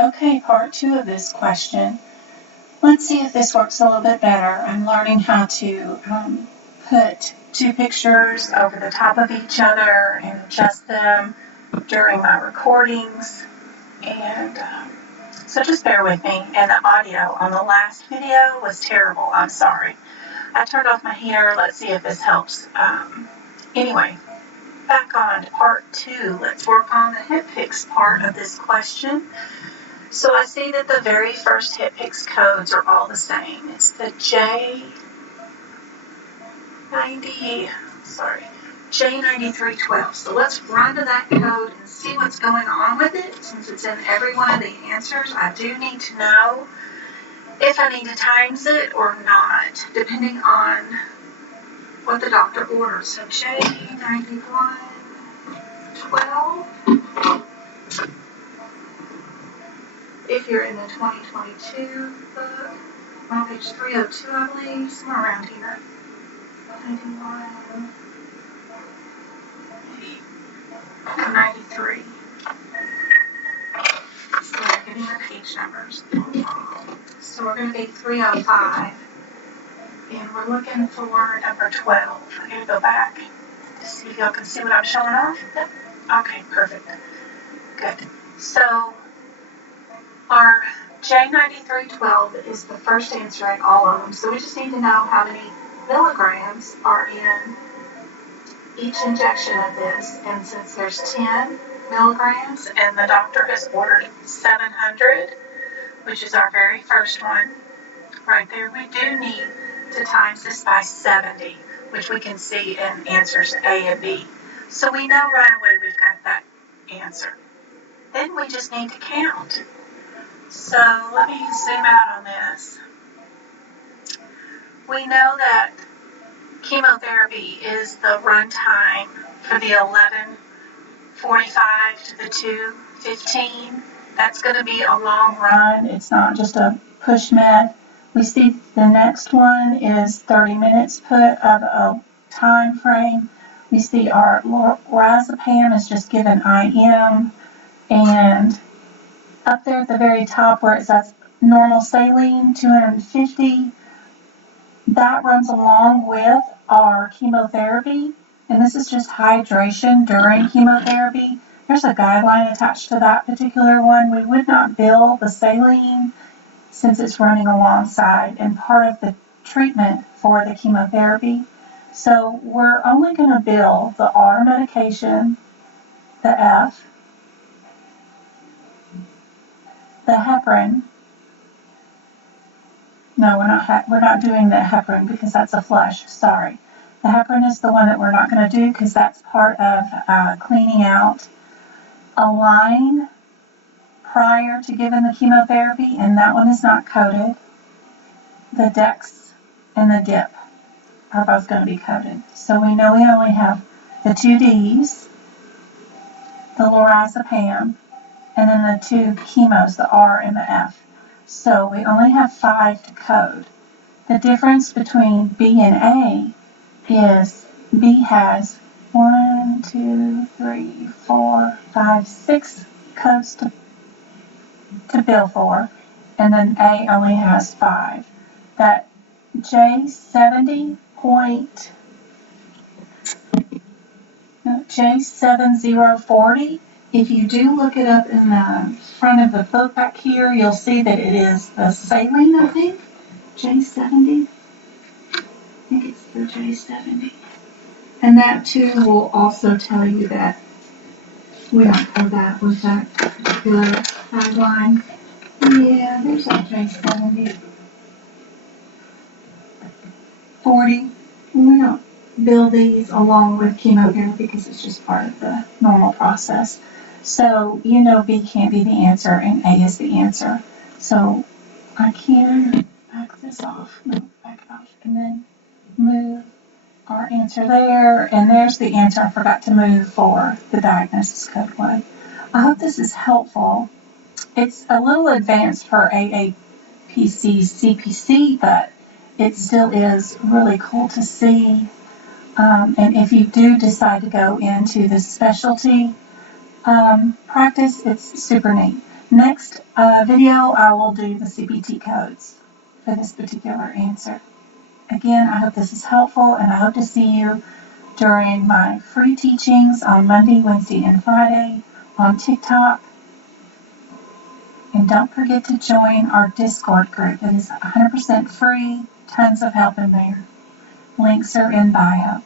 Okay, part 2 of this question. Let's see if this works a little bit better. I'm learning how to put two pictures over the top of each other and adjust them during my recordings. And so just bear with me. And the audio on the last video was terrible. I'm sorry. I turned off my heater. Let's see if this helps. Anyway, back on to part 2. Let's work on the HCPCS part of this question. So I see that the very first HCPCS codes are all the same. It's the J9312. So let's run to that code and see what's going on with it. Since it's in every one of the answers, I do need to know if I need to times it or not, depending on what the doctor orders. So J9112. If you're in the 2022 book, on page 302, I believe, somewhere around here. 91, 93. So we're getting the page numbers. So we're going to be 305. And we're looking for number 12. I'm going to go back to see if y'all can see what I'm showing off. Yep. Okay, perfect. Good. So our J9312 is the first answer in all of them. So we just need to know how many milligrams are in each injection of this. And since there's 10 milligrams and the doctor has ordered 700, which is our very first one, right there, we do need to times this by 70, which we can see in answers A and B. So we know right away we've got that answer. Then we just need to count. So let me zoom out on this. We know that chemotherapy is the run time for the 11:45 to the 2:15. That's going to be a long run. It's not just a push med. We see the next one is 30 minutes put of a time frame. We see our lorazepam is just given IM, and up there at the very top where it says normal saline 250, that runs along with our chemotherapy, and this is just hydration during chemotherapy. There's a guideline attached to that particular one. We would not bill the saline since it's running alongside and part of the treatment for the chemotherapy. So we're only going to bill the R medication, the F, the heparin. No, we're not doing the heparin because that's a flush. Sorry. The heparin is the one that we're not going to do because that's part of cleaning out a line prior to giving the chemotherapy, and that one is not coded. The Dex and the DIP are both going to be coded. So we know we only have the 2 Ds, the lorazepam, and then the 2 chemos, the R and the F. So we only have 5 to code. The difference between B and A is B has 1, 2, 3, 4, 5, 6 codes to bill for, and then A only has 5. That J7040, if you do look it up in the front of the book back here, you'll see that it is the saline, I think. J70. I think it's the J70. And that too will also tell you that we don't have that with that particular guideline. Yeah, there's that J70. 40. We don't bill these along with chemotherapy because it's just part of the normal process. So you know B can't be the answer and A is the answer. So I can back this off. No, back it off. And then move our answer there. And there's the answer I forgot to move for the diagnosis code 1. I hope this is helpful. It's a little advanced for HCPCS, but it still is really cool to see. And if you do decide to go into the specialty practice, it's super neat. Next video, I will do the CPT codes for this particular answer. Again, I hope this is helpful, and I hope to see you during my free teachings on Monday, Wednesday, and Friday on TikTok. And don't forget to join our Discord group. It is 100% free, tons of help in there. Links are in bio.